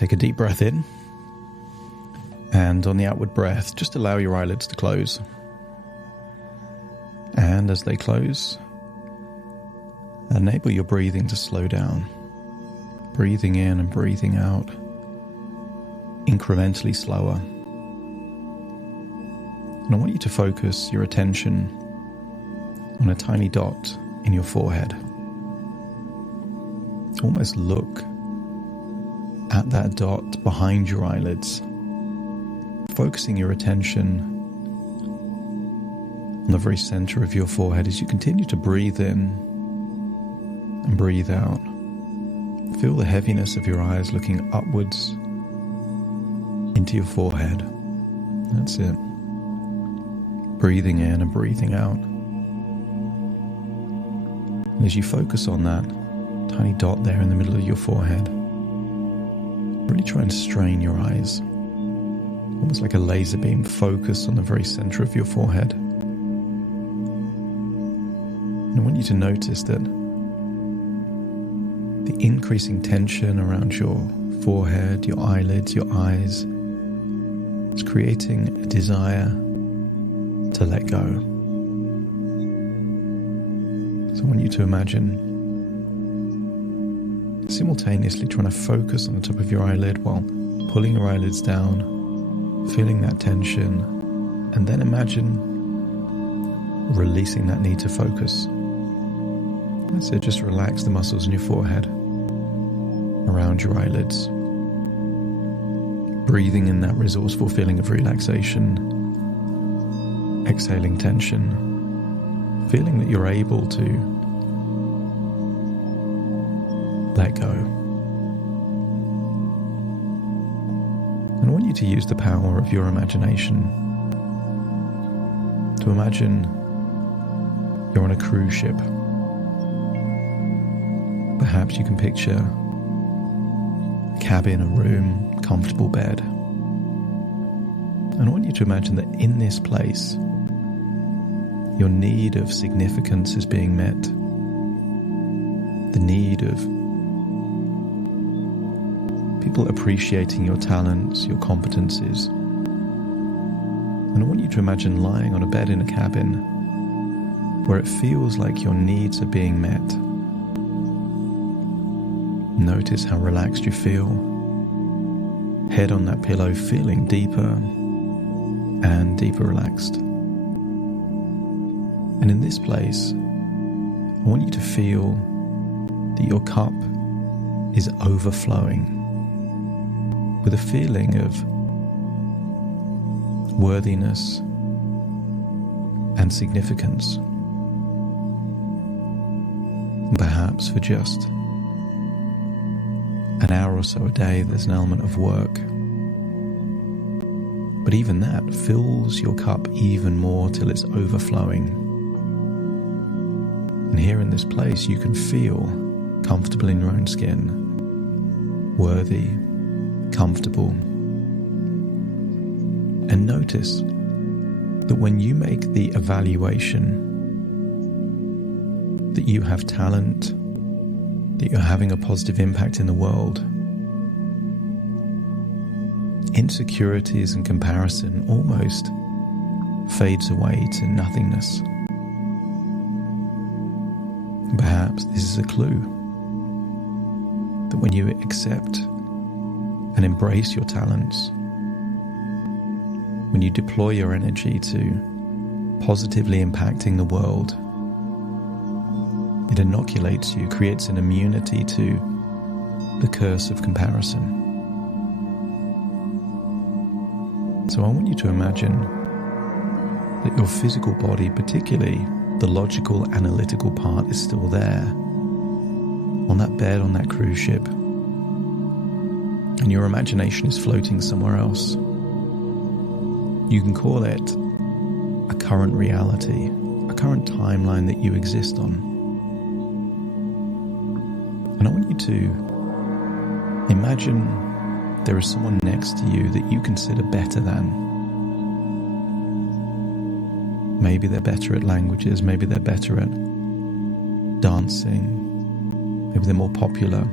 Take a deep breath in. And on the outward breath, just allow your eyelids to close. And as they close, enable your breathing to slow down. Breathing in and breathing out, incrementally slower. And I want you to focus your attention on a tiny dot in your forehead. Almost look at that dot behind your eyelids, focusing your attention on the very center of your forehead as you continue to breathe in and breathe out. Feel the heaviness of your eyes looking upwards into your forehead. That's it. Breathing in and breathing out. And as you focus on that tiny dot there in the middle of your forehead, really try and strain your eyes. Almost like a laser beam, focus on the very center of your forehead. And I want you to notice that the increasing tension around your forehead, your eyelids, your eyes is creating a desire to let go. So I want you to imagine simultaneously trying to focus on the top of your eyelid while pulling your eyelids down, feeling that tension, and then imagine releasing that need to focus. That's it, just relax the muscles in your forehead, around your eyelids. Breathing in that resourceful feeling of relaxation, exhaling tension, feeling that you're able to let go. And I want you to use the power of your imagination to imagine you're on a cruise ship. Perhaps you can picture a cabin, a room, comfortable bed. And I want you to imagine that in this place, your need of significance is being met. The need of people appreciating your talents, your competencies. And I want you to imagine lying on a bed in a cabin where it feels like your needs are being met. Notice how relaxed you feel. Head on that pillow, feeling deeper and deeper relaxed. And in this place, I want you to feel that your cup is overflowing with a feeling of worthiness and significance. Perhaps for just an hour or so a day, there's an element of work. But even that fills your cup even more till it's overflowing. And here in this place, you can feel comfortable in your own skin, worthy, comfortable. And notice that when you make the evaluation that you have talent, that you're having a positive impact in the world, insecurities and comparison almost fades away to nothingness. Perhaps this is a clue that when you accept and embrace your talents, when you deploy your energy to positively impacting the world, it inoculates you, creates an immunity to the curse of comparison. So I want you to imagine that your physical body, particularly the logical, analytical part, is still there on that bed on that cruise ship, and your imagination is floating somewhere else. You can call it a current reality, a current timeline that you exist on. And I want you to imagine there is someone next to you that you consider better than. Maybe they're better at languages, maybe they're better at dancing, maybe they're more popular.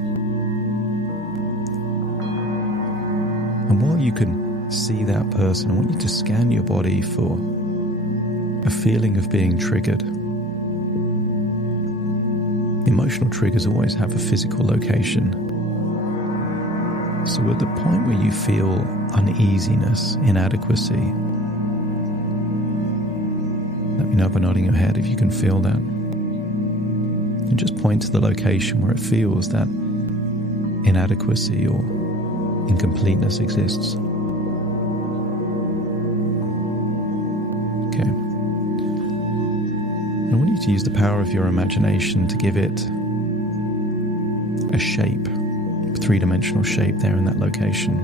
And while you can see that person, I want you to scan your body for a feeling of being triggered. Emotional triggers always have a physical location. So at the point where you feel uneasiness, inadequacy, let me know by nodding your head if you can feel that. And just point to the location where it feels that inadequacy or incompleteness exists. Okay. And I want you to use the power of your imagination to give it a shape, a three-dimensional shape there in that location.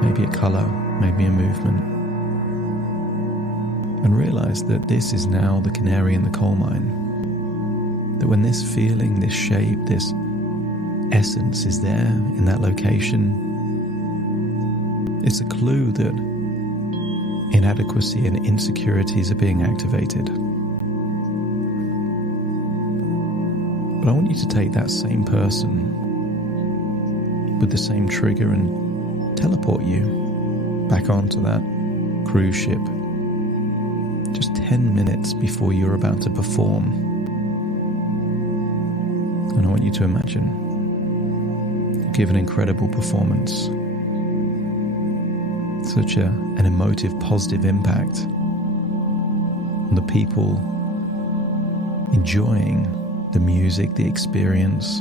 Maybe a color, maybe a movement. And realize that this is now the canary in the coal mine. That when this feeling, this shape, this essence is there in that location, it's a clue that inadequacy and insecurities are being activated. But I want you to take that same person with the same trigger and teleport you back onto that cruise ship just 10 minutes before you're about to perform. And I want you to imagine give an incredible performance, such an emotive, positive impact on the people enjoying the music, the experience.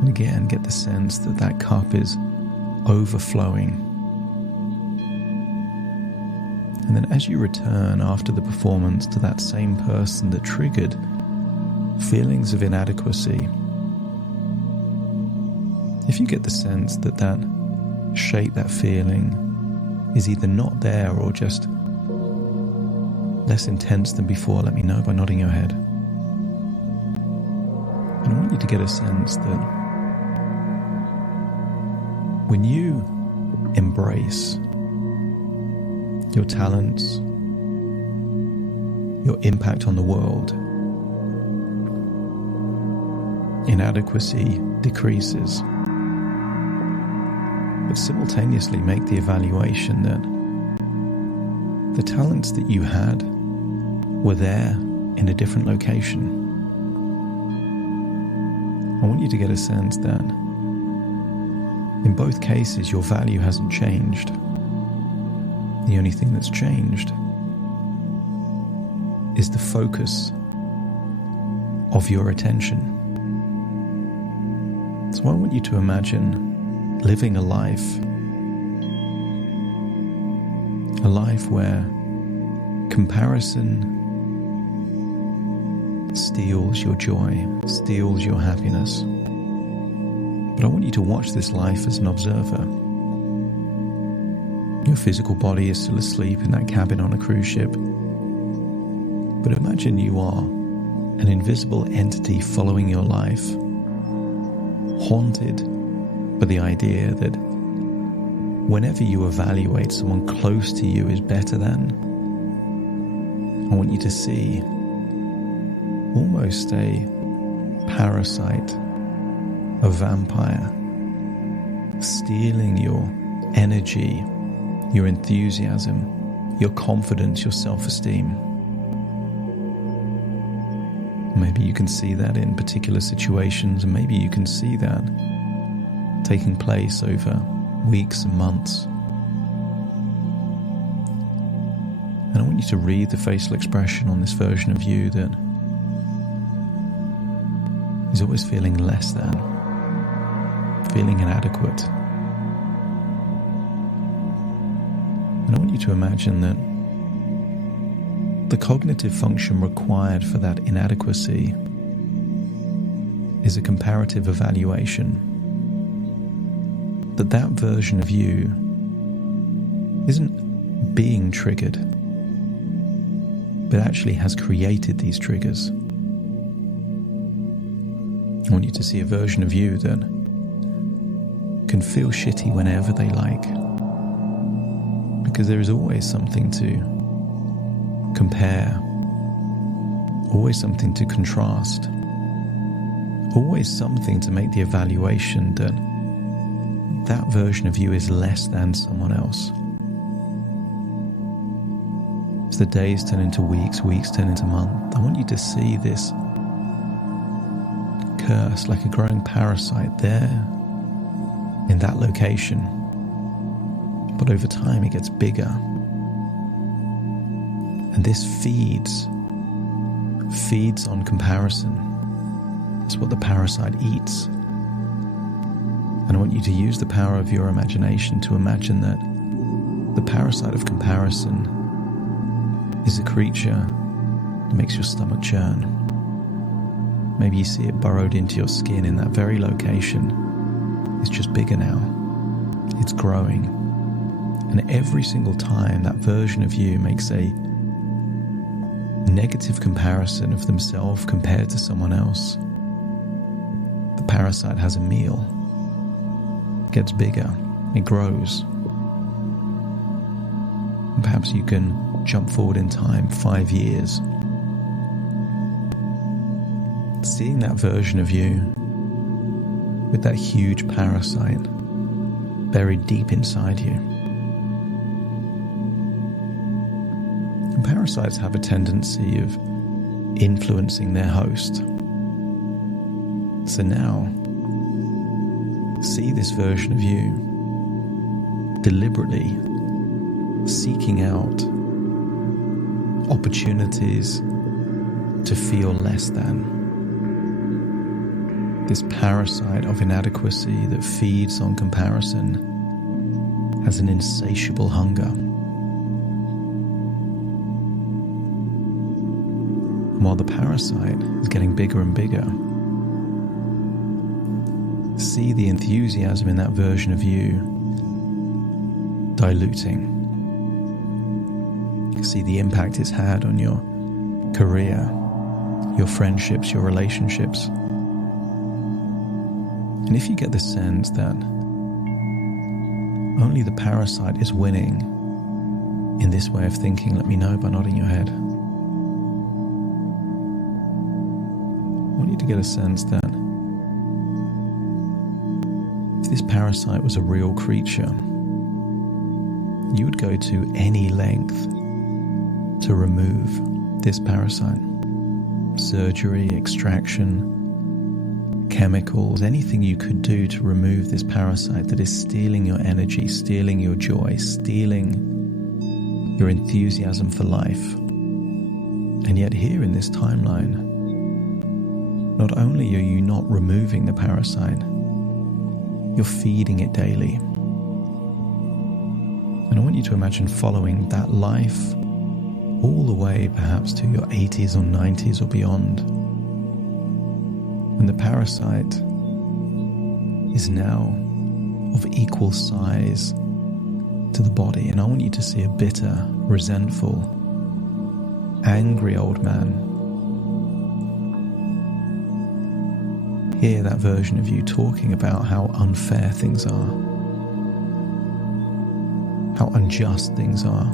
And again, get the sense that that cup is overflowing. And then as you return after the performance to that same person that triggered feelings of inadequacy, if you get the sense that that shape, that feeling is either not there or just less intense than before, let me know by nodding your head. And I want you to get a sense that when you embrace your talents, your impact on the world, inadequacy decreases. But simultaneously make the evaluation that the talents that you had were there in a different location. I want you to get a sense that in both cases your value hasn't changed. The only thing that's changed is the focus of your attention. So I want you to imagine living a life where comparison steals your joy, steals your happiness. But I want you to watch this life as an observer. Your physical body is still asleep in that cabin on a cruise ship. But imagine you are an invisible entity following your life, haunted by the idea that whenever you evaluate someone close to you is better than, I want you to see almost a parasite, a vampire, stealing your energy, your enthusiasm, your confidence, your self-esteem. Maybe you can see that in particular situations, and maybe you can see that taking place over weeks and months. And I want you to read the facial expression on this version of you that is always feeling less than, feeling inadequate. And I want you to imagine that the cognitive function required for that inadequacy is a comparative evaluation. That version of you isn't being triggered, but actually has created these triggers. I want you to see a version of you that can feel shitty whenever they like, because there is always something to compare, always something to contrast, always something to make the evaluation that that version of you is less than someone else. As the days turn into weeks, weeks turn into months, I want you to see this curse like a growing parasite there in that location. But over time it gets bigger. And this feeds on comparison. It's what the parasite eats. And I want you to use the power of your imagination to imagine that the parasite of comparison is a creature that makes your stomach churn. Maybe you see it burrowed into your skin in that very location. It's just bigger now. It's growing. And every single time that version of you makes a negative comparison of themselves compared to someone else, the parasite has a meal. It gets bigger. It grows. And perhaps you can jump forward in time 5 years. Seeing that version of you with that huge parasite buried deep inside you. And parasites have a tendency of influencing their host. So now, see this version of you deliberately seeking out opportunities to feel less than. This parasite of inadequacy that feeds on comparison has an insatiable hunger. And while the parasite is getting bigger and bigger, see the enthusiasm in that version of you diluting. See the impact it's had on your career, your friendships, your relationships. And if you get the sense that only the parasite is winning in this way of thinking, let me know by nodding your head. I want you to get a sense that if this parasite was a real creature, you would go to any length to remove this parasite. Surgery, extraction, chemicals, anything you could do to remove this parasite that is stealing your energy, stealing your joy, stealing your enthusiasm for life. And yet here in this timeline, not only are you not removing the parasite, you're feeding it daily. And I want you to imagine following that life all the way perhaps to your 80s or 90s or beyond. And the parasite is now of equal size to the body. And I want you to see a bitter, resentful, angry old man. Hear that version of you talking about how unfair things are, how unjust things are.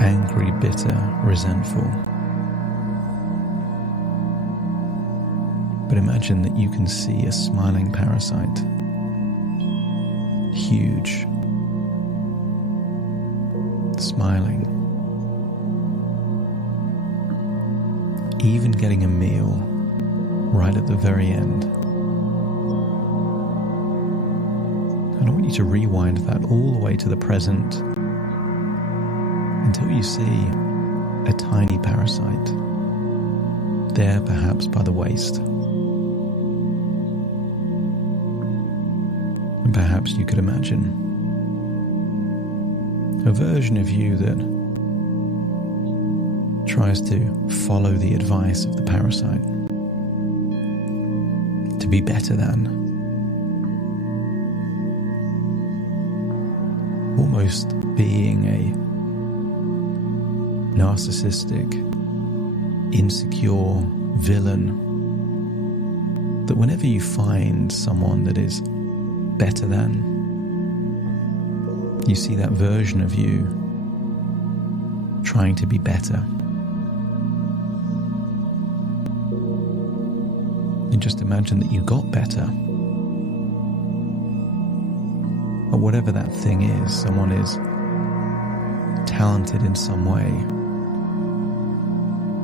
Angry, bitter, resentful. But imagine that you can see a smiling parasite, huge, smiling, even getting a meal right at the very end. And I want you to rewind that all the way to the present until you see a tiny parasite there, perhaps by the waist. And perhaps you could imagine a version of you that tries to follow the advice of the parasite, to be better than, almost being a narcissistic, insecure villain, that whenever you find someone that is better than, you see that version of you trying to be better. And just imagine that you got better But whatever that thing is, someone is talented in some way.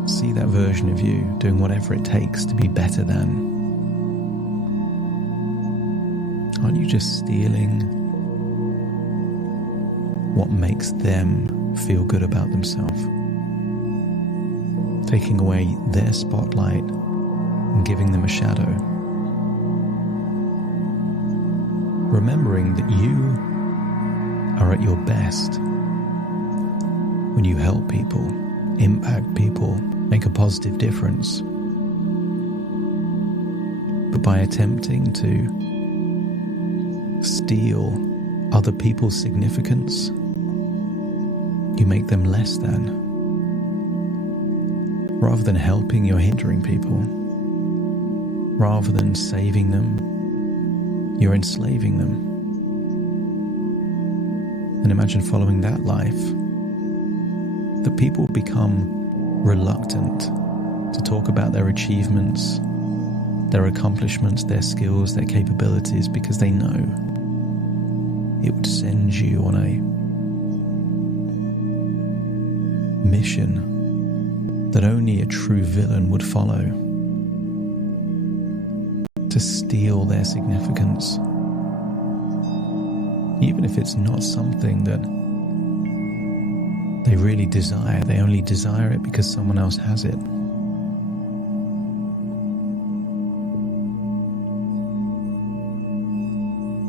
See that version of you doing whatever it takes to be better than. Aren't you just stealing what makes them feel good about themselves? Taking away their spotlight and giving them a shadow. Remembering that you are at your best when you help people, impact people, make a positive difference. But by attempting to steal other people's significance, you make them less than. Rather than helping, you're hindering people. Rather than saving them, you're enslaving them. And imagine following that life, that people become reluctant to talk about their achievements, their accomplishments, their skills, their capabilities, because they know it would send you on a mission that only a true villain would follow, to steal their significance, even if it's not something that they really desire. They only desire it because someone else has it. I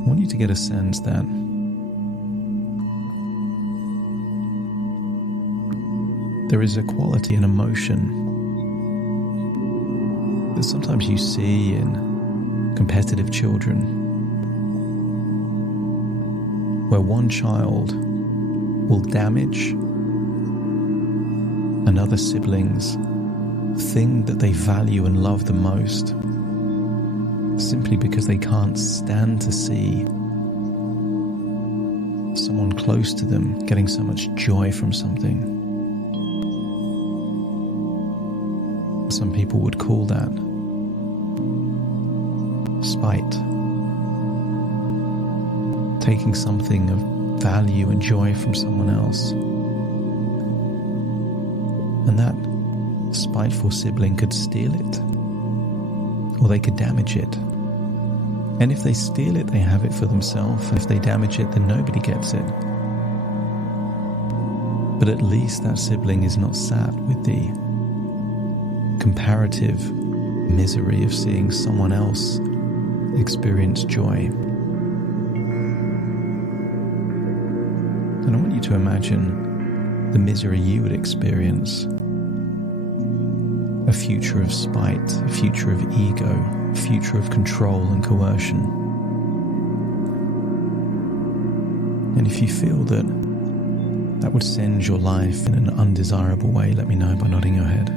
want you to get a sense that there is a quality and emotion that sometimes you see in competitive children, where one child will damage another sibling's thing that they value and love the most, simply because they can't stand to see someone close to them getting so much joy from something. Some people would call that spite. Taking something of value and joy from someone else. And that spiteful sibling could steal it, or they could damage it. And if they steal it, they have it for themselves. If they damage it, then nobody gets it. But at least that sibling is not sat with the comparative misery of seeing someone else experience joy. And I want you to imagine the misery you would experience. A future of spite, a future of ego, a future of control and coercion. And if you feel that that would send your life in an undesirable way, let me know by nodding your head.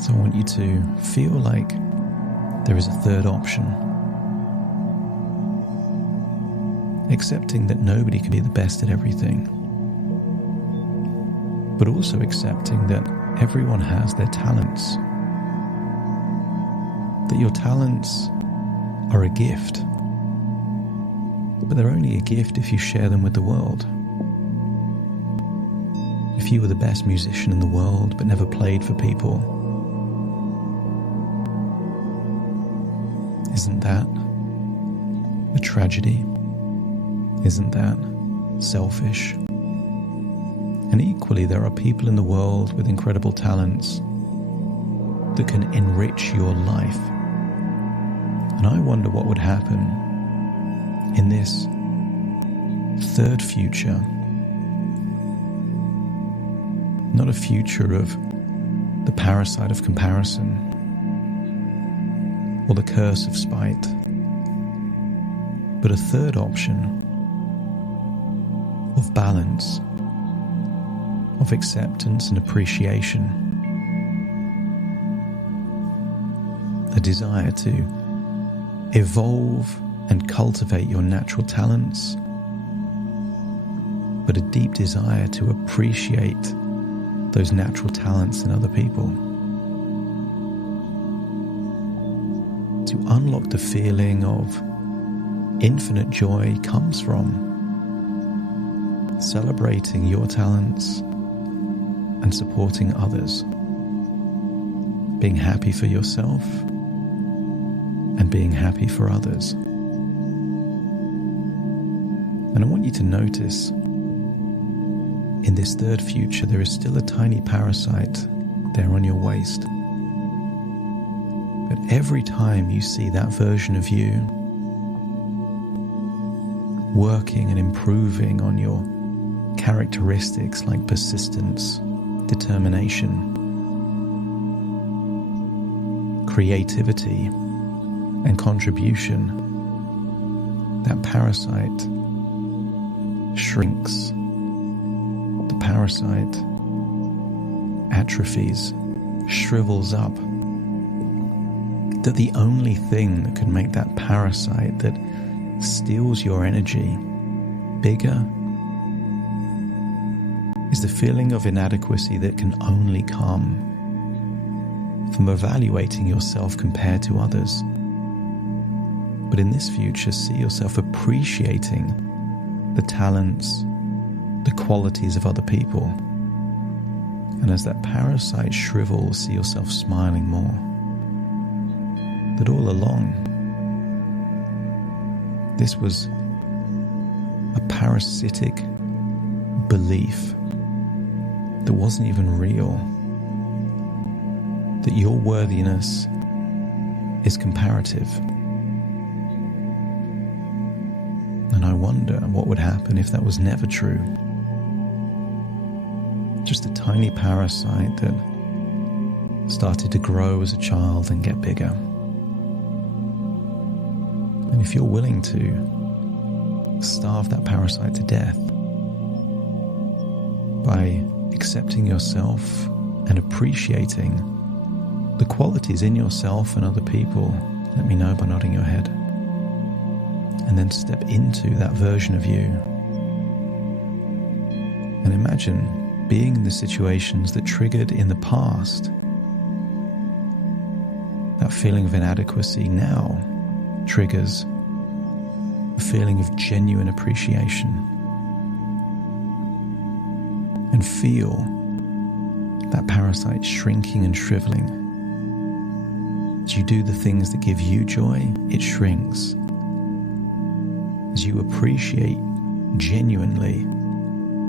So I want you to feel like there is a third option. Accepting that nobody can be the best at everything. But also accepting that everyone has their talents. That your talents are a gift. But they're only a gift if you share them with the world. If you were the best musician in the world but never played for people, isn't that a tragedy? Isn't that selfish? And equally, there are people in the world with incredible talents that can enrich your life. And I wonder what would happen in this third future. Not a future of the parasite of comparison or the curse of spite, but a third option of balance, of acceptance and appreciation, a desire to evolve and cultivate your natural talents, but a deep desire to appreciate those natural talents in other people, to unlocked a feeling of infinite joy comes from celebrating your talents and supporting others, being happy for yourself and being happy for others. And I want you to notice in this third future there is still a tiny parasite there on your waist. But every time you see that version of you working and improving on your characteristics like persistence, determination, creativity, and contribution, that parasite shrinks. The parasite atrophies, shrivels up. That the only thing that can make that parasite that steals your energy bigger is the feeling of inadequacy that can only come from evaluating yourself compared to others. But in this future, see yourself appreciating the talents, the qualities of other people. And as that parasite shrivels, see yourself smiling more. That all along, this was a parasitic belief that wasn't even real. That your worthiness is comparative. And I wonder what would happen if that was never true. Just a tiny parasite that started to grow as a child and get bigger. And if you're willing to starve that parasite to death by accepting yourself and appreciating the qualities in yourself and other people, let me know by nodding your head. And then step into that version of you. And imagine being in the situations that triggered in the past. That feeling of inadequacy now triggers a feeling of genuine appreciation. And feel that parasite shrinking and shriveling. As you do the things that give you joy, it shrinks. As you appreciate genuinely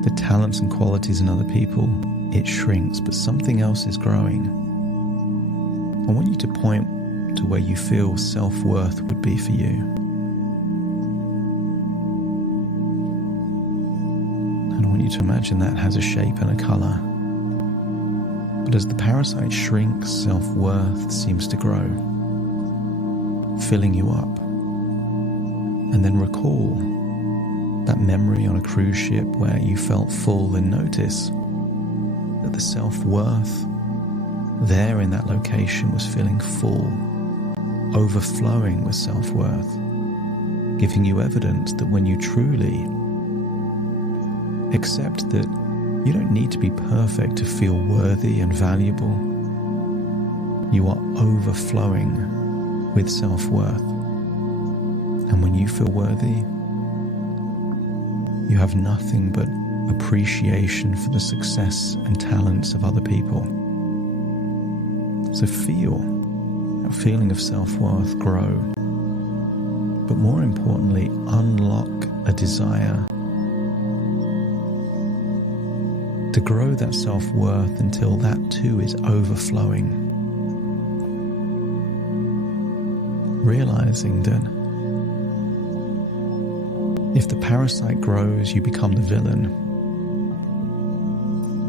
the talents and qualities in other people, it shrinks, but something else is growing. I want you to point to where you feel self-worth would be for you. And I want you to imagine that has a shape and a color. But as the parasite shrinks, self-worth seems to grow, filling you up. And then recall that memory on a cruise ship where you felt full, and notice that the self-worth there in that location was feeling full, overflowing with self-worth, giving you evidence that when you truly accept that you don't need to be perfect to feel worthy and valuable, you are overflowing with self-worth. And when you feel worthy, you have nothing but appreciation for the success and talents of other people. So feel that feeling of self-worth grow, but more importantly, unlock a desire to grow that self-worth until that too is overflowing. Realizing that if the parasite grows, you become the villain.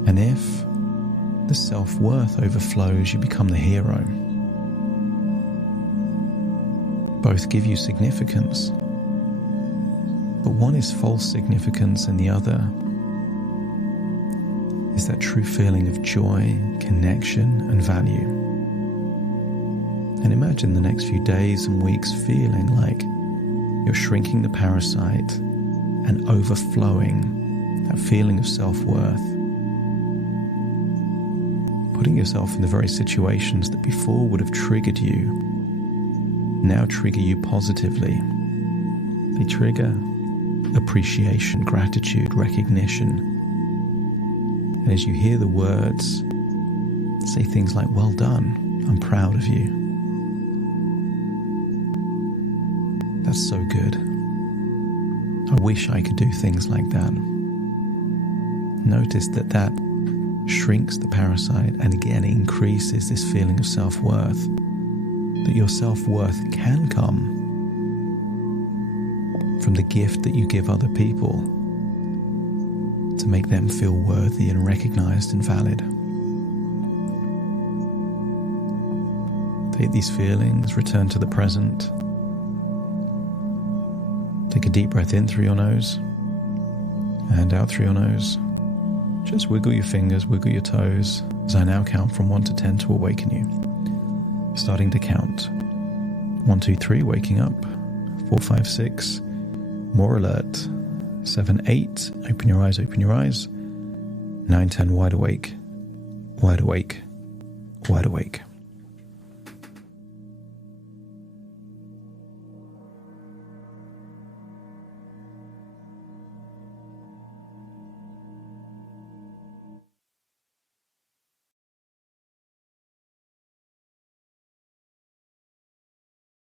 And if the self-worth overflows, you become the hero. Both give you significance, but one is false significance and the other is that true feeling of joy, connection, and value. And imagine the next few days and weeks feeling like you're shrinking the parasite and overflowing that feeling of self-worth. Putting yourself in the very situations that before would have triggered you now trigger you positively. They trigger appreciation, gratitude, recognition. And as you hear the words, say things like, "Well done, I'm proud of you." That's so good. I wish I could do things like that. Notice that shrinks the parasite and again increases this feeling of self-worth. That your self-worth can come from the gift that you give other people to make them feel worthy and recognized and valid. Take these feelings, return to the present. Take a deep breath in through your nose and out through your nose. Just wiggle your fingers, wiggle your toes as I now count from 1 to 10 to awaken you. Starting to count. 1, 2, 3, waking up. 4, 5, 6, more alert. 7, 8, open your eyes, open your eyes. 9, 10, wide awake, wide awake, wide awake.